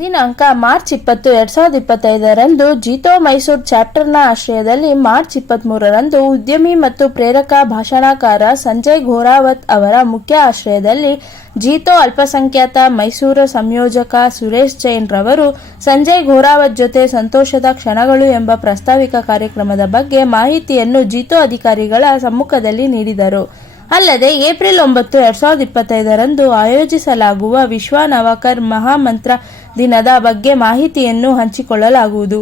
ದಿನಾಂಕ ಮಾರ್ಚ್ ಇಪ್ಪತ್ತು, ಎರಡ್ ಸಾವಿರದ ಇಪ್ಪತ್ತೈದರಂದು ಜೀತೋ ಮೈಸೂರು ಚಾಪ್ಟರ್ನ ಆಶ್ರಯದಲ್ಲಿ ಮಾರ್ಚ್ ಇಪ್ಪತ್ತ್ಮೂರರಂದು ಉದ್ಯಮಿ ಮತ್ತು ಪ್ರೇರಕ ಭಾಷಣಕಾರ ಸಂಜಯ್ ಘೋರಾವತ್ ಅವರ ಮುಖ್ಯ ಆಶ್ರಯದಲ್ಲಿ ಜೀತೋ ಅಲ್ಪಸಂಖ್ಯಾತ ಮೈಸೂರು ಸಂಯೋಜಕ ಸುರೇಶ್ ಜೈನ್ ರವರು ಸಂಜಯ್ ಘೋರಾವತ್ ಜೊತೆ ಸಂತೋಷದ ಕ್ಷಣಗಳು ಎಂಬ ಪ್ರಾಸ್ತಾವಿಕ ಕಾರ್ಯಕ್ರಮದ ಬಗ್ಗೆ ಮಾಹಿತಿಯನ್ನು ಜೀತೋ ಅಧಿಕಾರಿಗಳ ಸಮ್ಮುಖದಲ್ಲಿ ನೀಡಿದರು. ಅಲ್ಲದೆ ಏಪ್ರಿಲ್ ಒಂಬತ್ತು, ಎರಡ್ ಸಾವಿರದ ಇಪ್ಪತ್ತೈದರಂದು ಆಯೋಜಿಸಲಾಗುವ ವಿಶ್ವ ನವಕರ್ ಮಹಾಮಂತ್ರ ದಿನದ ಬಗ್ಗೆ ಮಾಹಿತಿಯನ್ನು ಹಂಚಿಕೊಳ್ಳಲಾಗುವುದು.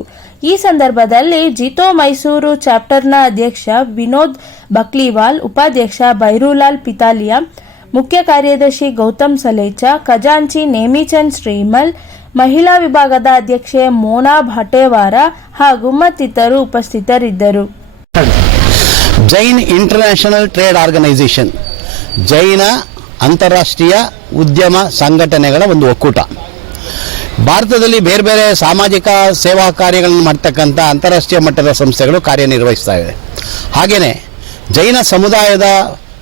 ಈ ಸಂದರ್ಭದಲ್ಲಿ ಜಿತೋ ಮೈಸೂರು ಚಾಪ್ಟರ್ನ ಅಧ್ಯಕ್ಷ ವಿನೋದ್ ಬಕ್ಲಿವಾಲ್, ಉಪಾಧ್ಯಕ್ಷ ಬೈರೂಲಾಲ್ ಪಿತಾಲಿಯಾ, ಮುಖ್ಯ ಕಾರ್ಯದರ್ಶಿ ಗೌತಮ್ ಸಲೇಚ, ಖಜಾಂಚಿ ನೇಮಿಚಂದ್ ಶ್ರೀಮಲ್, ಮಹಿಳಾ ವಿಭಾಗದ ಅಧ್ಯಕ್ಷೆ ಮೋನಾ ಭಟೇವಾರ ಹಾಗೂ ಮತ್ತಿತರರು ಉಪಸ್ಥಿತರಿದ್ದರು. Jain international trade organisation, Jaina ಅಂತಾರಾಷ್ಟ್ರೀಯ ಉದ್ಯಮ ಸಂಘಟನೆಗಳ ಒಂದು ಒಕ್ಕೂಟ. ಭಾರತದಲ್ಲಿ ಬೇರೆ ಬೇರೆ ಸಾಮಾಜಿಕ ಸೇವಾ ಕಾರ್ಯಗಳನ್ನು ಮಾಡ್ತಕ್ಕಂಥ ಅಂತಾರಾಷ್ಟ್ರೀಯ ಮಟ್ಟದ ಸಂಸ್ಥೆಗಳು ಕಾರ್ಯನಿರ್ವಹಿಸ್ತಾ ಇವೆ. ಹಾಗೆಯೇ ಜೈನ ಸಮುದಾಯದ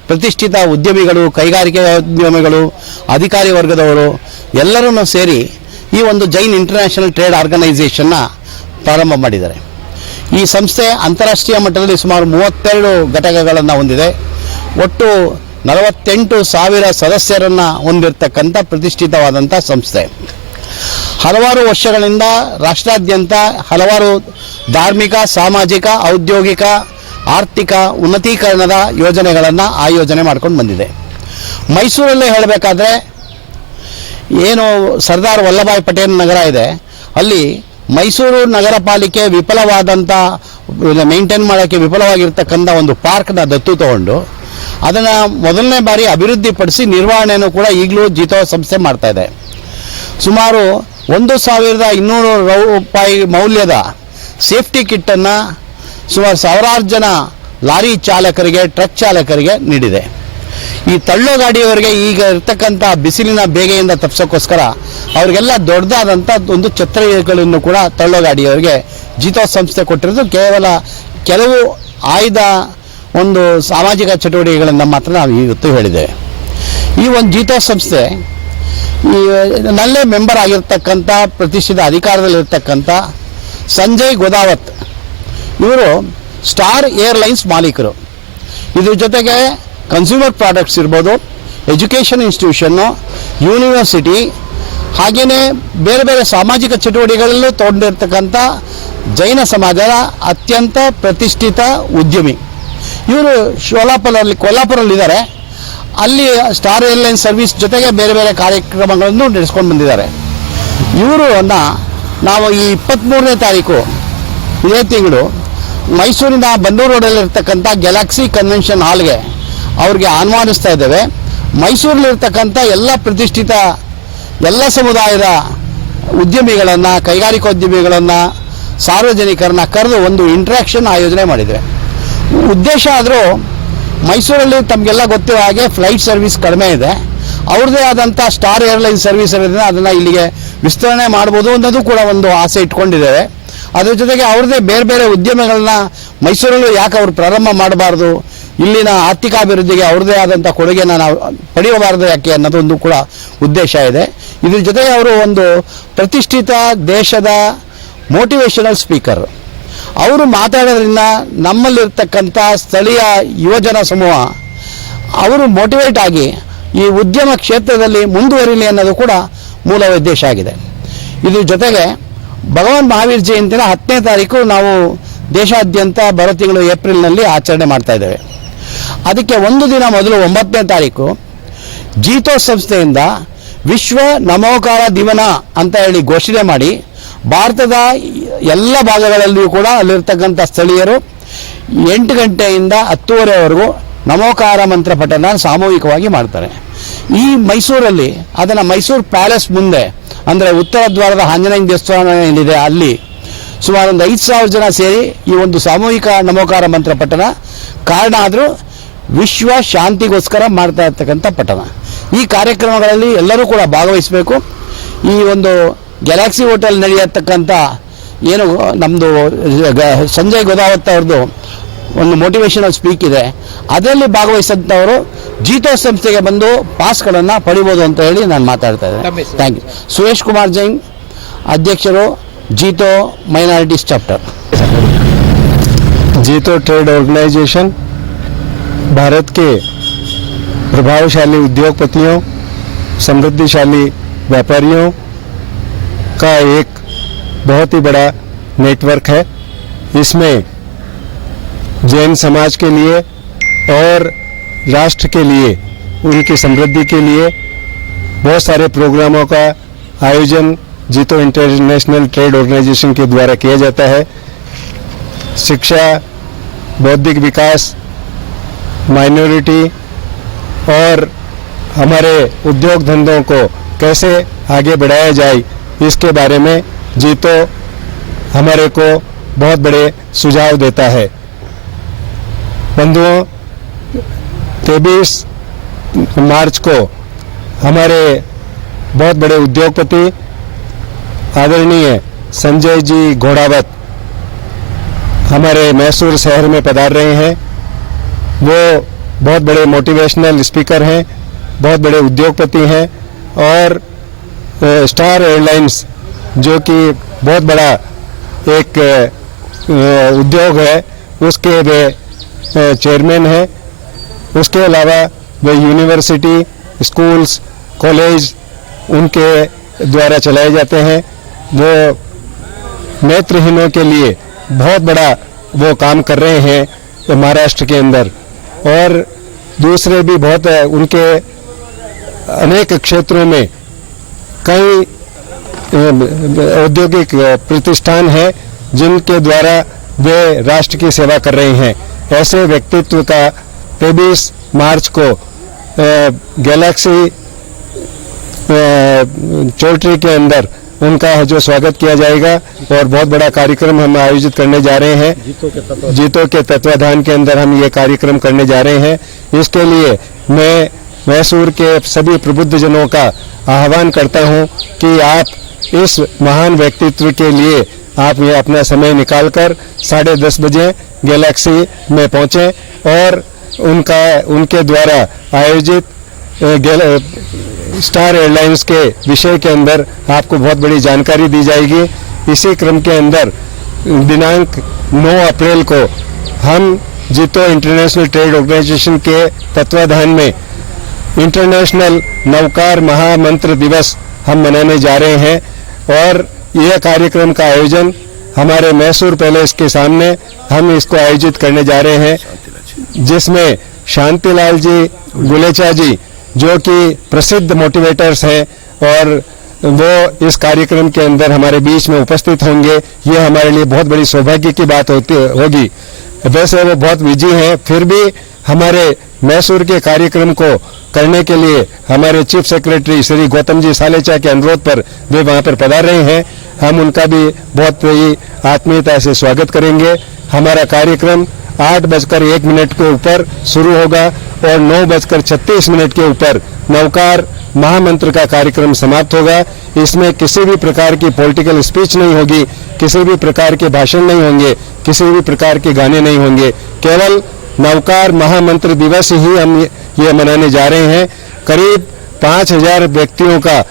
ಪ್ರತಿಷ್ಠಿತ ಉದ್ಯಮಿಗಳು, ಕೈಗಾರಿಕೆ ಉದ್ಯಮಿಗಳು, ಅಧಿಕಾರಿ ವರ್ಗದವರು ಎಲ್ಲರನ್ನೂ ಸೇರಿ ಈ ಒಂದು ಜೈನ್ ಇಂಟರ್ನ್ಯಾಷನಲ್ ಟ್ರೇಡ್ ಆರ್ಗನೈಸೇಷನ್ನ ಪ್ರಾರಂಭ ಮಾಡಿದ್ದಾರೆ. ಈ ಸಂಸ್ಥೆ ಅಂತಾರಾಷ್ಟ್ರೀಯ ಮಟ್ಟದಲ್ಲಿ ಸುಮಾರು ಮೂವತ್ತೆರಡು ಘಟಕಗಳನ್ನು ಹೊಂದಿದೆ. ಒಟ್ಟು ನಲವತ್ತೆಂಟು ಸಾವಿರ ಸದಸ್ಯರನ್ನು ಹೊಂದಿರತಕ್ಕಂಥ ಪ್ರತಿಷ್ಠಿತವಾದಂಥ ಸಂಸ್ಥೆ. ಹಲವಾರು ವರ್ಷಗಳಿಂದ ರಾಷ್ಟ್ರಾದ್ಯಂತ ಹಲವಾರು ಧಾರ್ಮಿಕ, ಸಾಮಾಜಿಕ, ಔದ್ಯೋಗಿಕ, ಆರ್ಥಿಕ ಉನ್ನತೀಕರಣದ ಯೋಜನೆಗಳನ್ನು ಆಯೋಜನೆ ಮಾಡ್ಕೊಂಡು ಬಂದಿದೆ. ಮೈಸೂರಲ್ಲೇ ಹೇಳಬೇಕಾದ್ರೆ, ಏನು ಸರ್ದಾರ್ ವಲ್ಲಭಾಯ್ ಪಟೇಲ್ ನಗರ ಇದೆ, ಅಲ್ಲಿ ಮೈಸೂರು ನಗರ ಪಾಲಿಕೆ ವಿಫಲವಾದಂಥ ಮೇಂಟೈನ್ ಮಾಡೋಕ್ಕೆ ವಿಫಲವಾಗಿರ್ತಕ್ಕಂಥ ಒಂದು ಪಾರ್ಕ್ನ ದತ್ತು ತಗೊಂಡು, ಅದನ್ನು ಮೊದಲನೇ ಬಾರಿ ಅಭಿವೃದ್ಧಿಪಡಿಸಿ ನಿರ್ವಹಣೆಯನ್ನು ಕೂಡ ಈಗಲೂ ಜಿತೋ ಸಂಸ್ಥೆ ಮಾಡ್ತಾ ಇದೆ. ಸುಮಾರು ಒಂದು ಸಾವಿರದ ಇನ್ನೂರು ರೂಪಾಯಿ ಮೌಲ್ಯದ ಸೇಫ್ಟಿ ಕಿಟ್ಟನ್ನು ಸುಮಾರು ಸಾವಿರಾರು ಜನ ಲಾರಿ ಚಾಲಕರಿಗೆ, ಟ್ರಕ್ ಚಾಲಕರಿಗೆ ನೀಡಿದೆ. ಈ ತಳ್ಳೋ ಗಾಡಿಯವರಿಗೆ ಈಗ ಇರ್ತಕ್ಕಂಥ ಬಿಸಿಲಿನ ಬೇಗೆಯಿಂದ ತಪ್ಪಿಸೋಕ್ಕೋಸ್ಕರ ಅವರಿಗೆಲ್ಲ ದೊಡ್ಡದಾದಂಥ ಒಂದು ಛತ್ರಗಳನ್ನು ಕೂಡ ತಳ್ಳೋ ಗಾಡಿಯವರಿಗೆ ಜಿತೋ ಸಂಸ್ಥೆ ಕೊಟ್ಟಿರೋದು. ಕೇವಲ ಕೆಲವು ಆಯ್ದ ಒಂದು ಸಾಮಾಜಿಕ ಚಟುವಟಿಕೆಗಳನ್ನು ಮಾತ್ರ ನಾವು ಇವತ್ತು ಹೇಳಿದ್ದೇವೆ. ಈ ಒಂದು ಜೀತೋ ಸಂಸ್ಥೆ ಈ ನಲ್ಲೇ ಮೆಂಬರ್ ಆಗಿರ್ತಕ್ಕಂಥ, ಪ್ರತಿಷ್ಠಿತ ಅಧಿಕಾರದಲ್ಲಿರ್ತಕ್ಕಂಥ ಸಂಜಯ್ ಗೋದಾವತ್. ಇವರು ಸ್ಟಾರ್ ಏರ್ಲೈನ್ಸ್ ಮಾಲೀಕರು. ಇದ್ರ ಜೊತೆಗೆ ಕನ್ಸ್ಯೂಮರ್ ಪ್ರಾಡಕ್ಟ್ಸ್ ಇರ್ಬೋದು ಎಜುಕೇಷನ್ ಇನ್ಸ್ಟಿಟ್ಯೂಷನ್ನು ಯೂನಿವರ್ಸಿಟಿ ಹಾಗೆಯೇ ಬೇರೆ ಬೇರೆ ಸಾಮಾಜಿಕ ಚಟುವಟಿಕೆಗಳಲ್ಲೂ ತೊಗೊಂಡಿರ್ತಕ್ಕಂಥ ಜೈನ ಸಮಾಜದ ಅತ್ಯಂತ ಪ್ರತಿಷ್ಠಿತ ಉದ್ಯಮಿ. ಇವರು ಶೋಲಾಪುರಲ್ಲಿ ಕೊಲ್ಲಾಪುರಲ್ಲಿದ್ದಾರೆ. ಅಲ್ಲಿ ಸ್ಟಾರ್ ಏರ್ಲೈನ್ ಸರ್ವಿಸ್ ಜೊತೆಗೆ ಬೇರೆ ಬೇರೆ ಕಾರ್ಯಕ್ರಮಗಳನ್ನು ನಡೆಸ್ಕೊಂಡು ಬಂದಿದ್ದಾರೆ. ಇವರು ನಾವು ಈ ಇಪ್ಪತ್ತ್ಮೂರನೇ ತಾರೀಕು ಇದೇ ತಿಂಗಳು ಮೈಸೂರಿನ ಬಂದೂರು ರೋಡಲ್ಲಿರ್ತಕ್ಕಂಥ ಗ್ಯಾಲಕ್ಸಿ ಕನ್ವೆನ್ಷನ್ ಹಾಲ್ಗೆ ಅವ್ರಿಗೆ ಆಹ್ವಾನಿಸ್ತಾ ಇದ್ದೇವೆ. ಮೈಸೂರಲ್ಲಿರ್ತಕ್ಕಂಥ ಎಲ್ಲ ಪ್ರತಿಷ್ಠಿತ ಎಲ್ಲ ಸಮುದಾಯದ ಉದ್ಯಮಿಗಳನ್ನು, ಕೈಗಾರಿಕೋದ್ಯಮಿಗಳನ್ನು, ಸಾರ್ವಜನಿಕರನ್ನ ಕರೆದು ಒಂದು ಇಂಟ್ರ್ಯಾಕ್ಷನ್ ಆಯೋಜನೆ ಮಾಡಿದರೆ. ಉದ್ದೇಶ ಆದರೂ ಮೈಸೂರಲ್ಲಿ ತಮಗೆಲ್ಲ ಗೊತ್ತಿರೋ ಹಾಗೆ ಫ್ಲೈಟ್ ಸರ್ವಿಸ್ ಕಡಿಮೆ ಇದೆ. ಅವ್ರದ್ದೇ ಆದಂಥ ಸ್ಟಾರ್ ಏರ್ಲೈನ್ ಸರ್ವಿಸ್ ಇರೋದ್ರಿಂದ ಅದನ್ನು ಇಲ್ಲಿಗೆ ವಿಸ್ತರಣೆ ಮಾಡ್ಬೋದು ಅನ್ನೋದು ಕೂಡ ಒಂದು ಆಸೆ ಇಟ್ಕೊಂಡಿದ್ದೇವೆ ಅದ್ರ ಜೊತೆಗೆ ಅವ್ರದ್ದೇ ಬೇರೆ ಬೇರೆ ಉದ್ಯಮಗಳನ್ನ ಮೈಸೂರಲ್ಲೂ ಯಾಕೆ ಅವ್ರು ಪ್ರಾರಂಭ ಮಾಡಬಾರ್ದು, ಇಲ್ಲಿನ ಆರ್ಥಿಕಾಭಿವೃದ್ಧಿಗೆ ಅವ್ರದ್ದೇ ಆದಂಥ ಕೊಡುಗೆನ ನಾವು ಪಡೆಯಬಾರದು ಯಾಕೆ ಅನ್ನೋದೊಂದು ಕೂಡ ಉದ್ದೇಶ ಇದೆ. ಇದ್ರ ಜೊತೆಗೆ ಅವರು ಒಂದು ಪ್ರತಿಷ್ಠಿತ ದೇಶದ ಮೋಟಿವೇಶನಲ್ ಸ್ಪೀಕರ್ ಅವರು ಮಾತಾಡೋದ್ರಿಂದ ನಮ್ಮಲ್ಲಿರ್ತಕ್ಕಂಥ ಸ್ಥಳೀಯ ಯುವಜನ ಸಮೂಹ, ಅವರು ಮೋಟಿವೇಟ್ ಆಗಿ ಈ ಉದ್ಯಮ ಕ್ಷೇತ್ರದಲ್ಲಿ ಮುಂದುವರಿಲಿ ಅನ್ನೋದು ಕೂಡ ಮೂಲ ಉದ್ದೇಶ ಆಗಿದೆ. ಇದ್ರ ಜೊತೆಗೆ ಭಗವಾನ್ ಮಹಾವೀರ್ ಜಯಂತಿನ ಹತ್ತನೇ ತಾರೀಕು ನಾವು ದೇಶಾದ್ಯಂತ ಬರೋ ತಿಂಗಳು ಏಪ್ರಿಲ್ನಲ್ಲಿ ಆಚರಣೆ ಮಾಡ್ತಾ ಇದ್ದೇವೆ. ಅದಕ್ಕೆ ಒಂದು ದಿನ ಮೊದಲು ಒಂಬತ್ತನೇ ತಾರೀಕು ಜೀತೋ ಸಂಸ್ಥೆಯಿಂದ ವಿಶ್ವ ನಮೋಕಾರ ದಿವನ ಅಂತ ಹೇಳಿ ಘೋಷಣೆ ಮಾಡಿ ಭಾರತದ ಎಲ್ಲ ಭಾಗಗಳಲ್ಲಿಯೂ ಕೂಡ ಅಲ್ಲಿರ್ತಕ್ಕಂಥ ಸ್ಥಳೀಯರು ಎಂಟು ಗಂಟೆಯಿಂದ ಹತ್ತುವರೆವರೆಗೂ ನಮೋಕಾರ ಮಂತ್ರ ಪಠನ ಸಾಮೂಹಿಕವಾಗಿ ಮಾಡ್ತಾರೆ. ಈ ಮೈಸೂರಲ್ಲಿ, ಅದನ್ನು ಮೈಸೂರು ಪ್ಯಾಲೇಸ್ ಮುಂದೆ, ಅಂದರೆ ಉತ್ತರ ದ್ವಾರದ ಆಂಜನೇಯ ದೇವಸ್ಥಾನ ಏನಿದೆ ಅಲ್ಲಿ, ಸುಮಾರು ಒಂದು ಐದು ಸಾವಿರ ಜನ ಸೇರಿ ಈ ಒಂದು ಸಾಮೂಹಿಕ ನಮೋಕಾರ ಮಂತ್ರ ಪಠನ ಕಾರಣ ಆದರೂ ವಿಶ್ವ ಶಾಂತಿಗೋಸ್ಕರ ಮಾಡ್ತಾ ಇರ್ತಕ್ಕಂಥ ಪಠನ ಈ ಕಾರ್ಯಕ್ರಮಗಳಲ್ಲಿ ಎಲ್ಲರೂ ಕೂಡ ಭಾಗವಹಿಸಬೇಕು. ಈ ಒಂದು ಗ್ಯಾಲಕ್ಸಿ ಹೋಟೆಲ್ ನಡೆಯತಕ್ಕಂಥ ಏನು ನಮ್ಮದು ಸಂಜಯ್ ಗೋದಾವತ್ ಅವ್ರದ್ದು ಒಂದು ಮೋಟಿವೇಶನಲ್ ಸ್ಪೀಕ್ ಇದೆ ಅದರಲ್ಲಿ ಭಾಗವಹಿಸಿದಂಥವರು ಜೀತೋ ಸಂಸ್ಥೆಗೆ ಬಂದು ಪಾಸ್ಗಳನ್ನು ಪಡಿಬೋದು ಅಂತ ಹೇಳಿ ನಾನು ಮಾತಾಡ್ತಾ ಇದ್ದೇನೆ ಥ್ಯಾಂಕ್ ಯು ಸುರೇಶ್ ಕುಮಾರ್ ಜೈನ್ ಅಧ್ಯಕ್ಷರು JITO minorities chapter JITO trade organisation Bharat के प्रभावशाली उद्योगपतियों समृद्धिशाली व्यापारियों का एक बहुत ही बड़ा नेटवर्क है। इसमें जैन समाज के लिए और राष्ट्र के लिए, उनकी समृद्धि के लिए बहुत सारे प्रोग्रामों का आयोजन जीतो इंटरनेशनल ट्रेड ऑर्गेनाइजेशन के द्वारा किया जाता है। शिक्षा, बौद्धिक विकास माइनॉरिटी और हमारे उद्योग धंधों को कैसे आगे बढ़ाया जाए इसके बारे में जीतो हमारे को बहुत बड़े सुझाव देता है। बंधुओं, तेईस मार्च को हमारे बहुत बड़े उद्योगपति आदरणीय संजय जी घोड़ावत हमारे मैसूर शहर में पधार रहे हैं। वो बहुत बड़े मोटिवेशनल स्पीकर हैं, बहुत बड़े उद्योगपति हैं और स्टार एयरलाइंस जो कि बहुत बड़ा एक उद्योग है, उसके वे चेयरमैन हैं। उसके अलावा वे यूनिवर्सिटी स्कूल्स कॉलेज उनके द्वारा चलाए जाते हैं। वो नेत्रहीनों के लिए बहुत बड़ा वो काम कर रहे हैं, महाराष्ट्र के अंदर। और दूसरे भी बहुत उनके अनेक क्षेत्रों में कई औद्योगिक प्रतिष्ठान हैं जिनके द्वारा वे राष्ट्र की सेवा कर रहे हैं। ऐसे व्यक्तित्व का तेईस मार्च को गैलेक्सी चोल्ट्री के अंदर उनका जो स्वागत किया जाएगा और बहुत बड़ा कार्यक्रम हम आयोजित करने जा रहे हैं। जीतो के तत्वाधान के अंदर हम ये कार्यक्रम करने जा रहे हैं। इसके लिए मैं मैसूर के सभी प्रबुद्ध जनों का आह्वान करता हूँ कि आप इस महान व्यक्तित्व के लिए आप ये अपना समय निकालकर साढ़े दस बजे गैलेक्सी में पहुँचे और उनका, उनके द्वारा आयोजित स्टार एयरलाइंस के विषय के अंदर आपको बहुत बड़ी जानकारी दी जाएगी। इसी क्रम के अंदर दिनांक 9 अप्रैल को हम जीतो इंटरनेशनल ट्रेड ऑर्गेनाइजेशन के तत्वाधान में इंटरनेशनल नवकार महामंत्र दिवस हम मनाने जा रहे हैं और यह कार्यक्रम का आयोजन हमारे मैसूर पैलेस के सामने हम इसको आयोजित करने जा रहे हैं, जिसमें शांतिलाल जी गुलेचा जी, जो कि प्रसिद्ध मोटिवेटर्स हैं और वो इस कार्यक्रम के अंदर हमारे बीच में उपस्थित होंगे। ये हमारे लिए बहुत बड़ी सौभाग्य की बात होती, होगी। वैसे वो बहुत बिज़ी हैं, फिर भी हमारे मैसूर के कार्यक्रम को करने के लिए हमारे चीफ सेक्रेटरी श्री गौतम जी सालेचा के अनुरोध पर वे वहाँ पर पधार रहे हैं। हम उनका भी बहुत ही आत्मीयता से स्वागत करेंगे। हमारा कार्यक्रम आठ बजकर एक मिनट के ऊपर शुरू होगा और नौ बजकर छत्तीस मिनट के ऊपर नौकार महामंत्र का कार्यक्रम समाप्त होगा। इसमें किसी भी प्रकार की पॉलिटिकल स्पीच नहीं होगी, किसी भी प्रकार के भाषण नहीं होंगे, किसी भी प्रकार के गाने नहीं होंगे। केवल नौकार महामंत्र दिवस ही हम ये- ये मनाने जा रहे हैं। करीब पाँच हज़ार व्यक्तियों का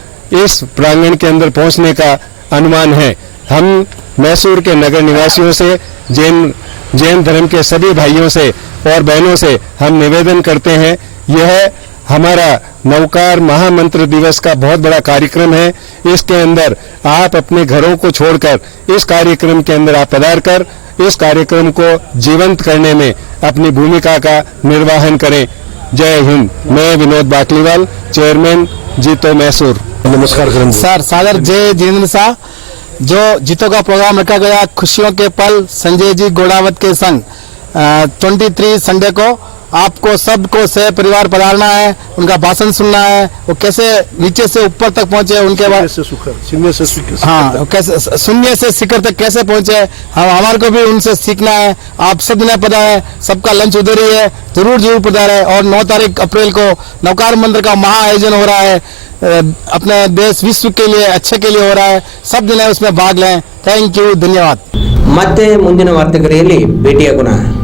इस प्रांगण के अंदर पहुँचने का अनुमान है। हम मैसूर के नगर निवासियों से, जैन जैन धर्म के सभी भाइयों से और बहनों से हम निवेदन करते हैं। यह हमारा नवकार महामंत्र दिवस का बहुत बड़ा कार्यक्रम है। इसके अंदर आप अपने घरों को छोड़कर इस कार्यक्रम के अंदर आप पधार कर इस कार्यक्रम को जीवंत करने में अपनी भूमिका का निर्वाहन करें। जय हिंद मैं विनोद बाटलीवाल चेयरमैन जीतो मैसूर। नमस्कार सर सागर जय जितेंद्र शाह जो जीतो का प्रोग्राम रखा गया खुशियों के पल संजय जी गोड़ावत के संग ट्वेंटी थ्री संडे को आपको सबको सह परिवार पधारना है उनका भाषण सुनना है वो कैसे नीचे से ऊपर तक पहुंचे उनके बाद हाँ वो कैसे शून्य से शिखर तक कैसे पहुंचे हम हमारे को भी उनसे सीखना है आप सब ने पता है सबका लंच उधर ही है जरूर जरूर पधारे और 9 तारीख अप्रैल को नवकार मंदिर का महा आयोजन हो रहा है अ, अपने देश विश्व के लिए अच्छे के लिए हो रहा है सब जने उसमें भाग लें थैंक यू धन्यवाद ಮತ್ತೆ ಮುಂದಿನ ವಾರ್ತೆಗರಿಯಲ್ಲಿ ಭೇಟಿಯಾಗೋಣ